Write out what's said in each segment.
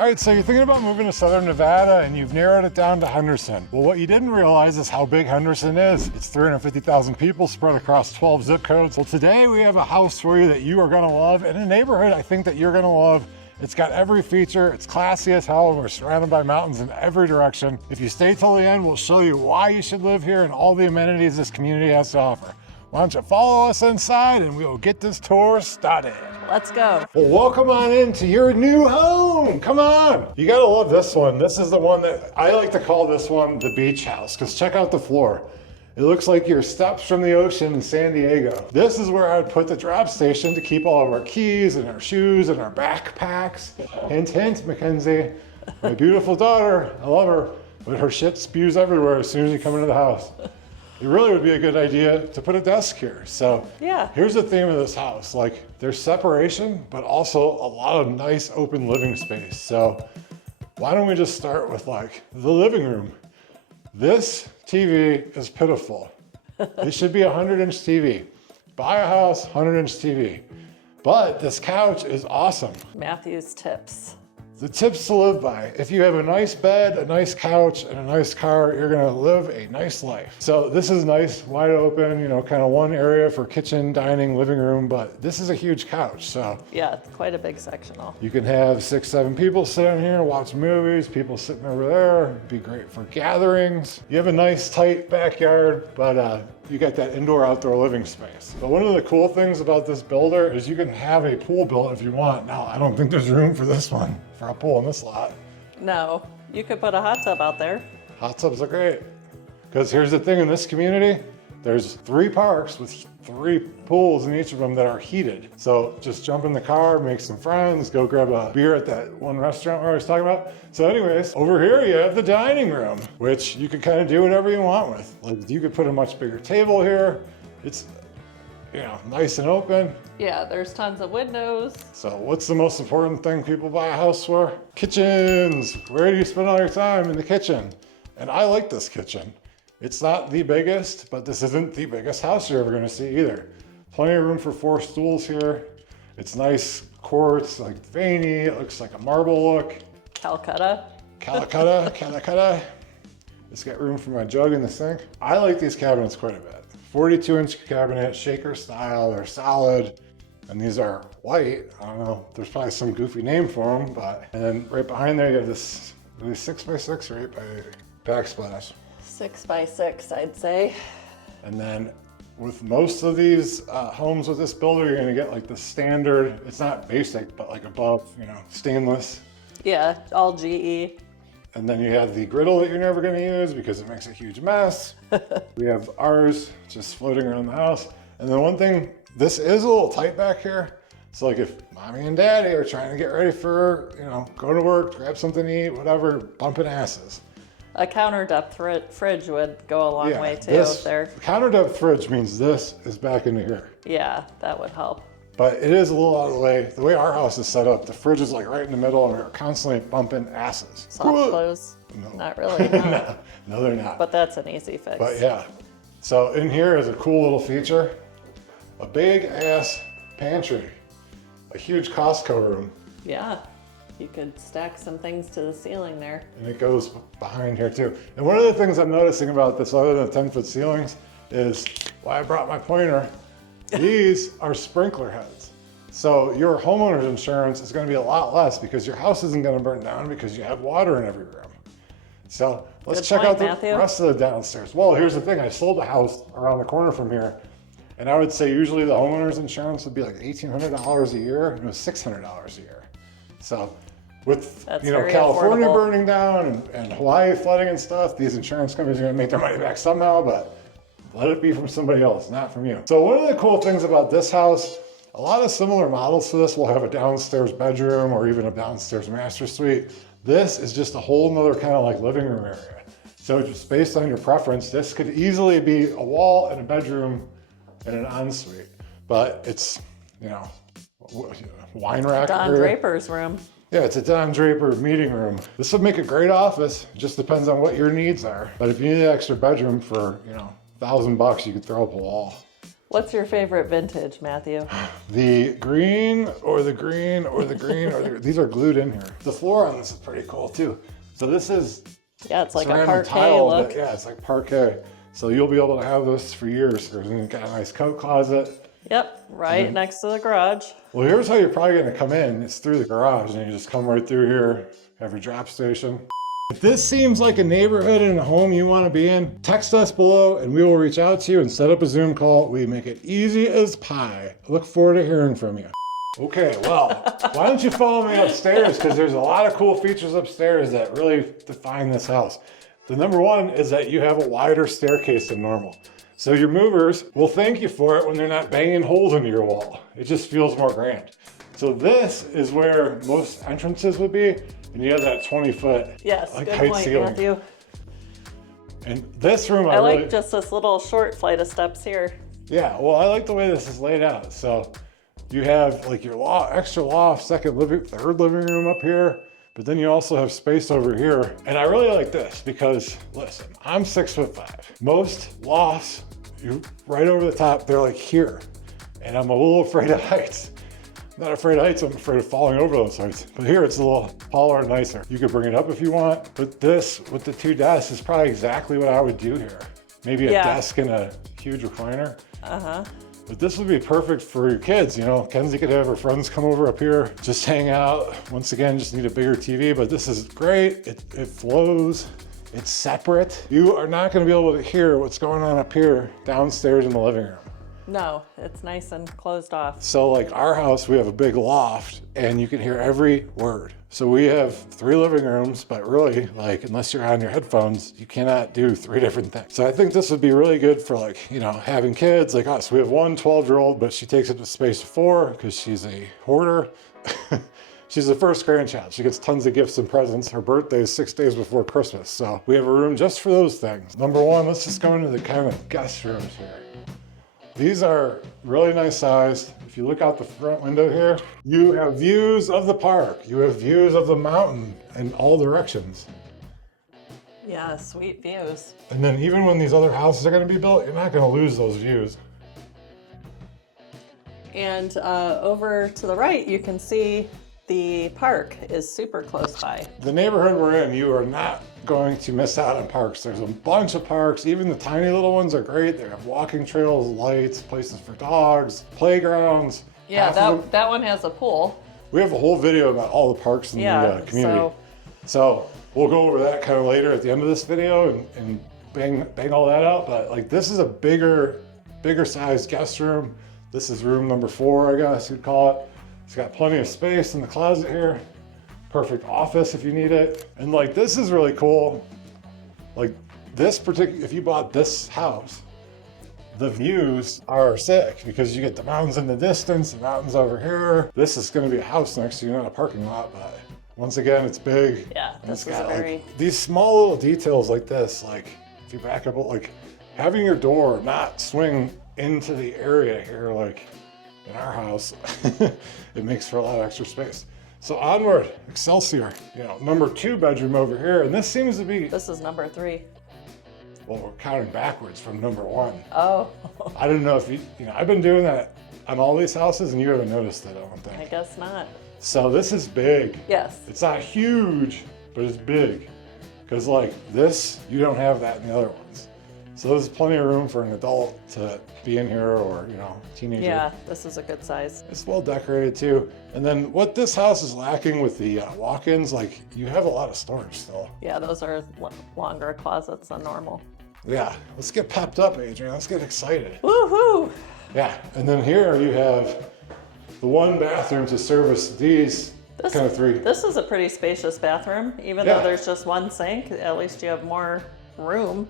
All right, so you're thinking about moving to Southern Nevada and you've narrowed it down to Henderson. Well, what you didn't realize is how big Henderson is. It's 350,000 people spread across 12 zip codes. Well, today we have a house for you that you are gonna love in a neighborhood I think that you're gonna love. It's got every feature, it's classy as hell, and we're surrounded by mountains in every direction. If you stay till the end, we'll show you why you should live here and all the amenities this community has to offer. Why don't you follow us inside and we'll get this tour started. Let's go. Well, welcome on into your new home. Come on. You gotta love this one. This is the one that I like to call this one the beach house, because check out the floor. It looks like your steps from the ocean in San Diego. This is where I would put the drop station to keep all of our keys and our shoes and our backpacks. Hint, hint, Mackenzie. My beautiful daughter, I love her, but her shit spews everywhere as soon as you come into the house. It really would be a good idea to put a desk here. So yeah, here's the theme of this house. Like, there's separation, but also a lot of nice open living space. So why don't we just start with like the living room? This TV is pitiful. It should be a 100-inch TV. Buy a house, 100-inch TV. But this couch is awesome. Matthew's tips. The tips to live by. If you have a nice bed, a nice couch, and a nice car, you're gonna live a nice life. So this is nice, wide open, you know, kind of one area for kitchen, dining, living room, but this is a huge couch, so. Yeah, quite a big sectional. You can have 6, 7 people sitting here, watch movies, people sitting over there. It'd be great for gatherings. You have a nice, tight backyard, but you got that indoor-outdoor living space. But one of the cool things about this builder is you can have a pool built if you want. Now, I don't think there's room for this one, for a pool in this lot. No, you could put a hot tub out there. Hot tubs are great. Because here's the thing in this community, there's 3 parks with 3 pools in each of them that are heated. So just jump in the car, make some friends, go grab a beer at that one restaurant where I was talking about. So anyways, over here you have the dining room, which you can kind of do whatever you want with. Like, you could put a much bigger table here. It's, you know, nice and open. Yeah, there's tons of windows. So what's the most important thing people buy a house for? Kitchens. Where do you spend all your time? In the kitchen. And I like this kitchen. It's not the biggest, but this isn't the biggest house you're ever gonna see either. Plenty of room for 4 stools here. It's nice quartz, like veiny. It looks like a marble look. Calcutta. Calcutta. It's got room for my jug in the sink. I like these cabinets quite a bit. 42-inch cabinet, shaker style, they're solid. And these are white. I don't know, there's probably some goofy name for them, but. And then right behind there, you have this 6x6 or 8x8 backsplash. 6x6, I'd say. And then with most of these homes with this builder, you're gonna get like the standard, it's not basic, but like above, you know, stainless. Yeah, all GE. And then you have the griddle that you're never gonna use because it makes a huge mess. We have ours just floating around the house. And then one thing, this is a little tight back here. So like if mommy and daddy are trying to get ready for, you know, go to work, grab something to eat, whatever, bumping asses. A counter depth fridge would go a long way too. This there. counter depth fridge means this is back into here. Yeah, that would help. But it is a little out of the way. The way our house is set up, the fridge is like right in the middle and we're constantly bumping asses. Soft close? No. Not really, no. No, they're not. But that's an easy fix. But yeah. So in here is a cool little feature. A big ass pantry. A huge Costco room. Yeah. You could stack some things to the ceiling there. And it goes behind here too. And one of the things I'm noticing about this, other than the 10-foot ceilings, is why I brought my pointer. These are sprinkler heads. So your homeowner's insurance is gonna be a lot less because your house isn't gonna burn down because you have water in every room. So let's check out the rest of the downstairs. Well, here's the thing. I sold a house around the corner from here, and I would say usually the homeowner's insurance would be like $1,800 a year, and it was $600 a year. So with California affordable. burning down and Hawaii flooding and stuff, these insurance companies are gonna make their money back somehow, but let it be from somebody else, not from you. So one of the cool things about this house, a lot of similar models to this will have a downstairs bedroom or even a downstairs master suite. This is just a whole nother kind of like living room area. So just based on your preference, this could easily be a wall and a bedroom and an ensuite, but it's, you know, wine rack. Don Draper's room. Yeah, it's a Don Draper meeting room. This would make a great office. It just depends on what your needs are. But if you need an extra bedroom for, you know, $1,000, you could throw up a wall. What's your favorite vintage, Matthew? The green or the green or the green or these are glued in here. The floor on this is pretty cool too. So this is Yeah, it's like a ceramic parquet tile, look. but yeah, it's like parquet. So you'll be able to have this for years. There's got a nice coat closet. Yep, right next to the garage. Well, here's how you're probably gonna come in. It's through the garage and you just come right through here, have your drop station. If this seems like a neighborhood and a home you want to be in, text us below and we will reach out to you and set up a Zoom call. We make it easy as pie. Look forward to hearing from you. Okay, well, why don't you follow me upstairs? Because there's a lot of cool features upstairs that really define this house. The number one is that you have a wider staircase than normal. So your movers will thank you for it when they're not banging holes into your wall. It just feels more grand. So this is where most entrances would be. And you have that 20-foot Yes, like, good height point, ceiling. Matthew. And this room, I like just this little short flight of steps here. Yeah, well, I like the way this is laid out. So you have like your extra loft, third living room up here, but then you also have space over here. And I really like this because, listen, I'm 6'5". Most lofts, you right over the top, they're like here. And I'm a little afraid of heights. Not afraid of heights, I'm afraid of falling over those heights. But here it's a little taller and nicer. You could bring it up if you want, but this with the 2 desks is probably exactly what I would do here. Maybe a desk and a huge recliner. But this would be perfect for your kids, you know. Kenzie could have her friends come over up here, just hang out. Once again, just need a bigger TV, but this is great. It flows, it's separate. You are not gonna be able to hear what's going on up here downstairs in the living room. No, it's nice and closed off. So like our house, we have a big loft and you can hear every word. So we have 3 living rooms, but really like, unless you're on your headphones, you cannot do 3 different things. So I think this would be really good for like, you know, having kids like us. We have one 12-year-old, but she takes up the space of 4 because she's a hoarder. She's the first grandchild. She gets tons of gifts and presents. Her birthday is 6 days before Christmas. So we have a room just for those things. Number one, let's just go into the kind of guest rooms here. These are really nice sized. If you look out the front window here, you have views of the park. You have views of the mountain in all directions. Yeah, sweet views. And then even when these other houses are gonna be built, you're not gonna lose those views. And over to the right, you can see the park is super close by. The neighborhood we're in, you are not going to miss out on parks. There's a bunch of parks. Even the tiny little ones are great. They have walking trails, lights, places for dogs, playgrounds. Yeah, that one has a pool. We have a whole video about all the parks in the community. So we'll go over that kind of later at the end of this video and bang all that out. But like this is a bigger sized guest room. This is room number 4, I guess you'd call it. It's got plenty of space in the closet here. Perfect office if you need it. And like, this is really cool. Like this particular, if you bought this house, the views are sick because you get the mountains in the distance, the mountains over here. This is gonna be a house next to you, not a parking lot, but once again, it's big. Yeah, this is a very... These small little details like this, like if you back up, like having your door not swing into the area here, like in our house, it makes for a lot of extra space. So onward, Excelsior. You know, number 2 bedroom over here, and this seems to be... This is number 3. Well, we're counting backwards from number 1. Oh. I don't know if you know, I've been doing that on all these houses and you haven't noticed it, I don't think. I guess not. So this is big. Yes. It's not huge, but it's big. Because like this, you don't have that in the other ones. So there's plenty of room for an adult to be in here or, you know, teenager. Yeah, this is a good size. It's well decorated too. And then what this house is lacking with the walk-ins, like you have a lot of storage still. Yeah, those are longer closets than normal. Yeah, let's get pepped up, Adrianne. Let's get excited. Woohoo! Yeah, and then here you have the 1 bathroom to service these kind of 3. This is a pretty spacious bathroom. Even though there's just 1 sink, at least you have more room.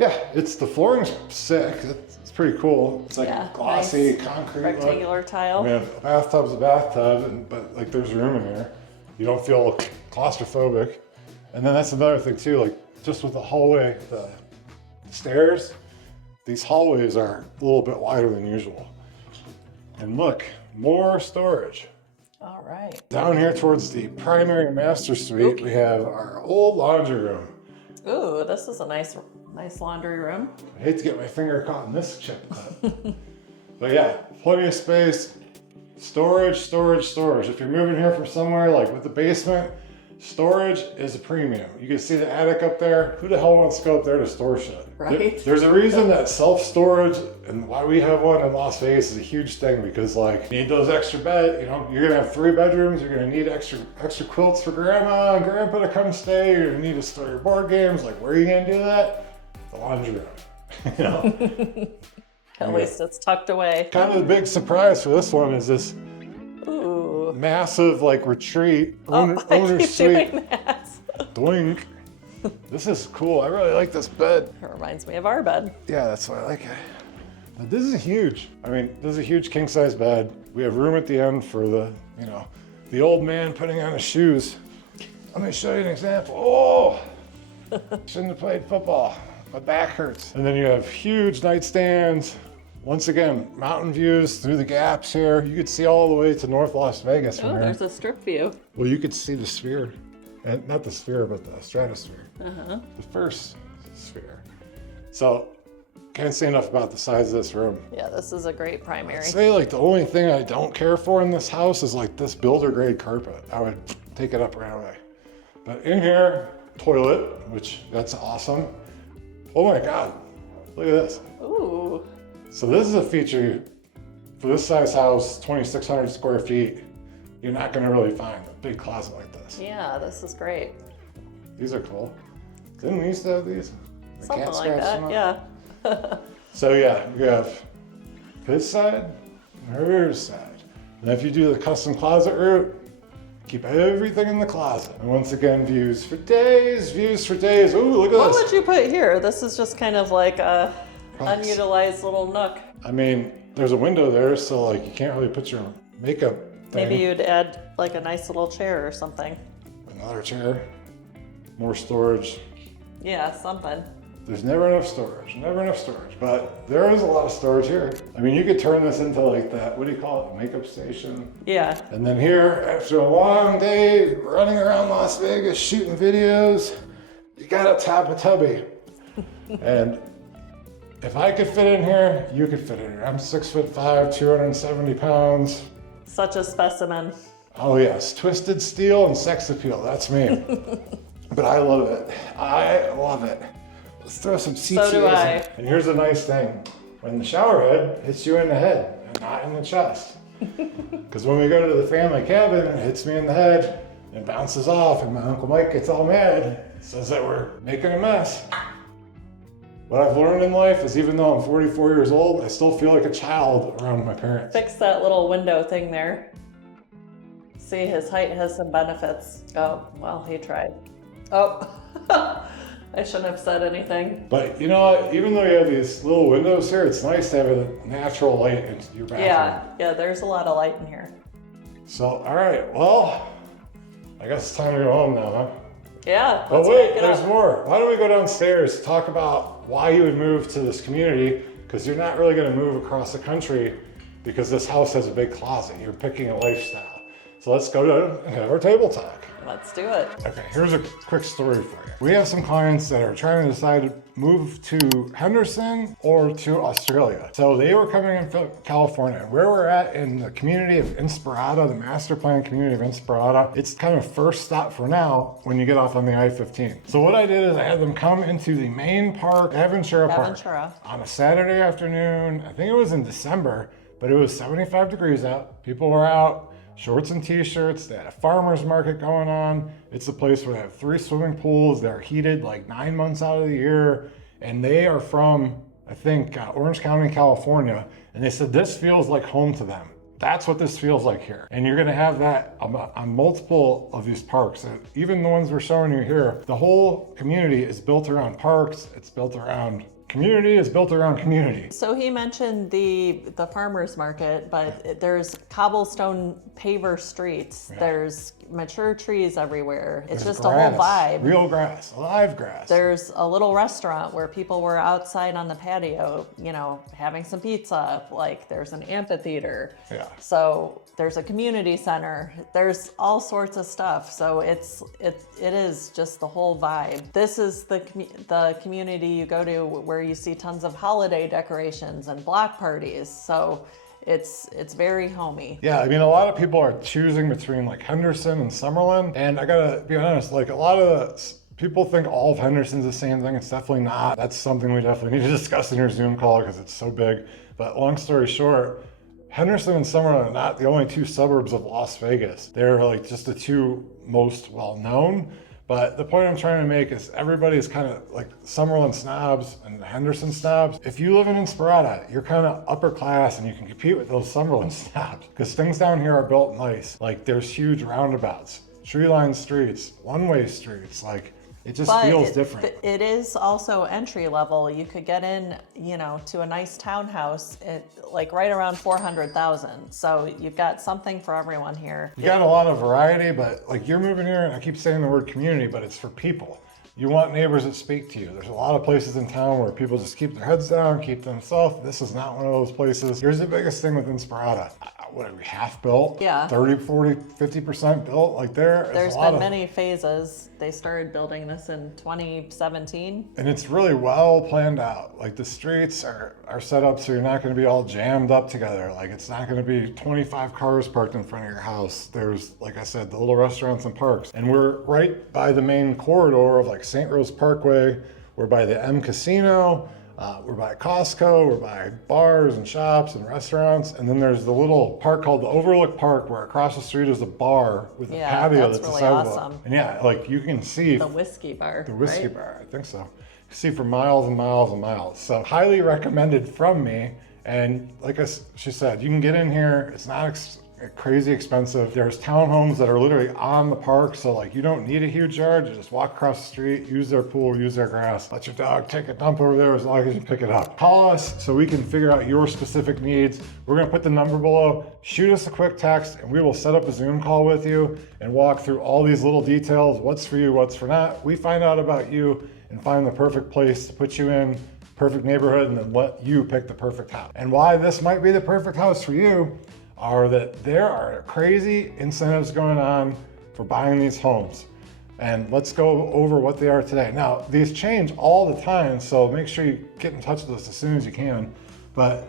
Yeah, it's the flooring's sick. It's pretty cool. It's like glossy nice concrete rectangular tile. I mean, a bathtub's a bathtub, but like there's room in here. You don't feel claustrophobic. And then that's another thing too, like just with the hallway, the stairs, these hallways are a little bit wider than usual. And look, more storage. All right. Down here towards the primary master suite, we have our old laundry room. Ooh, this is a nice laundry room. I hate to get my finger caught in this chip, but But yeah, plenty of space. Storage, storage, storage. If you're moving here from somewhere like with the basement, storage is a premium. You can see the attic up there. Who the hell wants to go up there to store shit? Right. There's a reason that self-storage and why we have one in Las Vegas is a huge thing, because like you need those extra bed, you know, you're gonna have 3 bedrooms, you're gonna need extra quilts for grandma and grandpa to come stay, you're gonna need to store your board games. Like, where are you gonna do that? The laundry room. You know? At least it's tucked away. Kind of the big surprise for this one is this Ooh. massive like retreat I owner keep suite. doing that. Doink. This is cool. I really like this bed. It reminds me of our bed. Yeah, that's why I like it. But this is huge. I mean, this is a huge king size bed. We have room at the end for the, you know, the old man putting on his shoes. Let me show you an example. Oh, shouldn't have played football. My back hurts. And then you have huge nightstands. Once again, mountain views through the gaps here. You could see all the way to North Las Vegas from Oh, here. there's a strip view. Well, you could see the sphere. And not the sphere, but the stratosphere. Uh-huh. The first sphere. So, can't say enough about the size of this room. Yeah, this is a great primary. I'd say like the only thing I don't care for in this house is like this builder grade carpet. I would take it up right away. But in here, toilet, which that's awesome. Oh my God, look at this. Ooh. So this is a feature for this size house, 2,600 square feet. You're not gonna really find a big closet like this. Yeah, this is great. These are cool. Didn't we used to have these? The Something cat like scratched that, them up? yeah. So yeah, you have his side and her side. And if you do the custom closet route, keep everything in the closet. And once again, views for days, views for days. Ooh, look at What this. would you put here? This is just kind of like a Rocks. unutilized little nook. I mean, there's a window there, so like you can't really put your makeup thing. Maybe you'd add like a nice little chair or something. Another chair, more storage. Yeah, something. There's never enough storage, never enough storage, but there is a lot of storage here. I mean, you could turn this into like that, what do you call it, makeup station? Yeah. And then here, after a long day running around Las Vegas shooting videos, you gotta tap a tubby. And if I could fit in here, you could fit in here. I'm 6'5", 270 pounds. Such a specimen. Oh yes, twisted steel and sex appeal, that's me. But I love it, I love it. Let's throw some CTAs So do I. in. And here's a nice thing. When the shower head hits you in the head and not in the chest. Because when we go to the family cabin, it hits me in the head and bounces off, and my Uncle Mike gets all mad, says that we're making a mess. What I've learned in life is even though I'm 44 years old, I still feel like a child around my parents. Fix that little window thing there. See, his height has some benefits. Oh, well, he tried. Oh, I shouldn't have said anything. But you know what, even though you have these little windows here, it's nice to have a natural light into your bathroom. Yeah, there's a lot of light in here. So, all right, well, I guess it's time to go home now, huh? Yeah. But let's wait, wrap it there's up. more. Why don't we go downstairs, talk about why you would move to this community, because you're not really gonna move across the country because this house has a big closet. You're picking a lifestyle. So let's go to and have our table talk. Let's do it. Okay, here's a quick story for you. We have some clients that are trying to decide to move to Henderson or to Australia. So they were coming in from California. Where we're at in the community of Inspirada, the masterplanned community of Inspirada, it's kind of first stop for now when you get off on the I-15. So what I did is I had them come into the main park, Aventura Park, Aventura. on a Saturday afternoon. I think it was in December, but it was 75 degrees out. People were out. Shorts and t-shirts, they had a farmer's market going on. It's a place where they have 3 swimming pools. They're heated like 9 months out of the year. And they are from, I think, Orange County, California. And they said this feels like home to them. That's what this feels like here. And you're gonna have that on multiple of these parks. Even the ones we're showing you here, the whole community is built around parks. It's built around community is built around community. So he mentioned the farmer's market, but there's cobblestone paver streets. Yeah. There's mature trees everywhere. It's There's just a whole grass, vibe. real grass, live grass. There's a little restaurant where people were outside on the patio, you know, having some pizza. Like there's an amphitheater. Yeah. So there's a community center. There's all sorts of stuff. So it is just the whole vibe. This is the community you go to where you see tons of holiday decorations and block parties. So it's very homey. Yeah, I mean, a lot of people are choosing between like Henderson and Summerlin, and I gotta be honest, like a lot of people think all of Henderson's the same thing. It's definitely not. That's something we definitely need to discuss in your Zoom call because it's so big. But long story short, Henderson and Summerlin are not the only two suburbs of Las Vegas. They're like just the two most well-known. But the point I'm trying to make is everybody's kind of like Summerlin snobs and Henderson snobs. If you live in Inspirata, you're kind of upper class and you can compete with those Summerlin snobs because things down here are built nice. Like there's huge roundabouts, tree-lined streets, one-way streets. Like it just feels different. It is also entry level. You could get in, you know, to a nice townhouse at like right around 400,000. So you've got something for everyone here. You got a lot of variety, but like you're moving here, and I keep saying the word community, but it's for people. You want neighbors that speak to you. There's a lot of places in town where people just keep their heads down, keep to themselves. This is not one of those places. Here's the biggest thing with Inspirata. What are we, half built? Yeah. 30, 40, 50% built? Like there's been many phases. They started building this in 2017. And it's really well planned out. Like the streets are set up so you're not gonna be all jammed up together. Like it's not gonna be 25 cars parked in front of your house. There's, like I said, the little restaurants and parks. And we're right by the main corridor of like St. Rose Parkway. We're by the M Casino. We're by Costco, we're by bars and shops and restaurants, and then there's the little park called the Overlook Park where across the street is a bar with a patio that's really a sidewalk. awesome. And yeah, like you can see the whiskey bar. The whiskey right? bar, I think so. You see for miles and miles and miles. So highly recommended from me. And like she said, you can get in here. It's not crazy expensive. There's townhomes that are literally on the park. So like you don't need a huge yard. You just walk across the street, use their pool, use their grass. Let your dog take a dump over there as long as you pick it up. Call us so we can figure out your specific needs. We're gonna put the number below. Shoot us a quick text and we will set up a Zoom call with you and walk through all these little details. What's for you, what's for not. We find out about you and find the perfect place to put you in, perfect neighborhood, and then let you pick the perfect house. And why this might be the perfect house for you are that there are crazy incentives going on for buying these homes. And let's go over what they are today. Now, these change all the time, so make sure you get in touch with us as soon as you can. But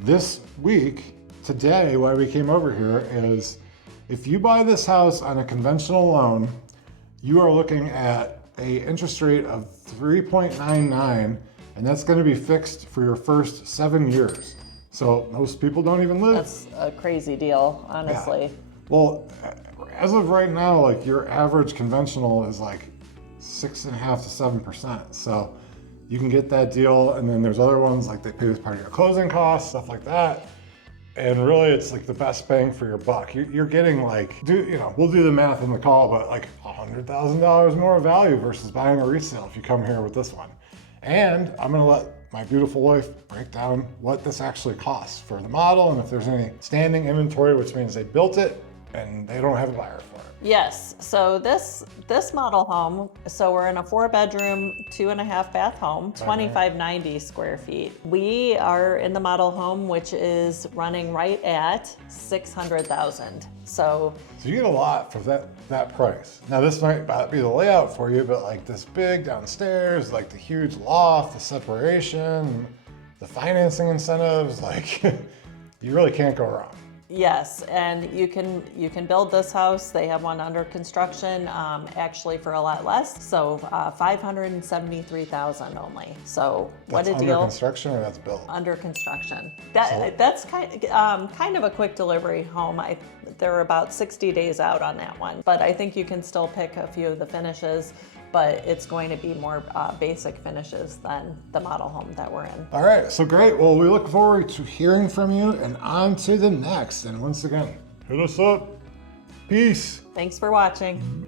this week, today, why we came over here is if you buy this house on a conventional loan, you are looking at an interest rate of 3.99, and that's going to be fixed for your first 7 years. So most people don't even live. That's a crazy deal, honestly. Yeah. Well, as of right now, like your average conventional is like 6.5 to 7%. So you can get that deal. And then there's other ones like they pay as part of your closing costs, stuff like that. And really it's like the best bang for your buck. You're getting like, we'll do the math in the call, but like $100,000 more value versus buying a resale if you come here with this one. And I'm gonna let my beautiful wife break down what this actually costs for the model and if there's any standing inventory, which means they built it and they don't have a buyer for it. Yes, so this model home, so we're in a 4-bedroom, 2.5 bath home, 2,590 square feet. We are in the model home, which is running right at 600,000. So you get a lot for that price. Now this might not be the layout for you, but like this big downstairs, like the huge loft, the separation, the financing incentives, like you really can't go wrong. Yes, and you can build this house. They have one under construction, actually for a lot less. So 573,000 only. So what a deal! Under construction or that's built? Under construction. That's kind of a quick delivery home. They're about 60 days out on that one, but I think you can still pick a few of the finishes. But it's going to be more basic finishes than the model home that we're in. All right, so great. Well, we look forward to hearing from you and on to the next. And once again, hit us up. Peace. Thanks for watching.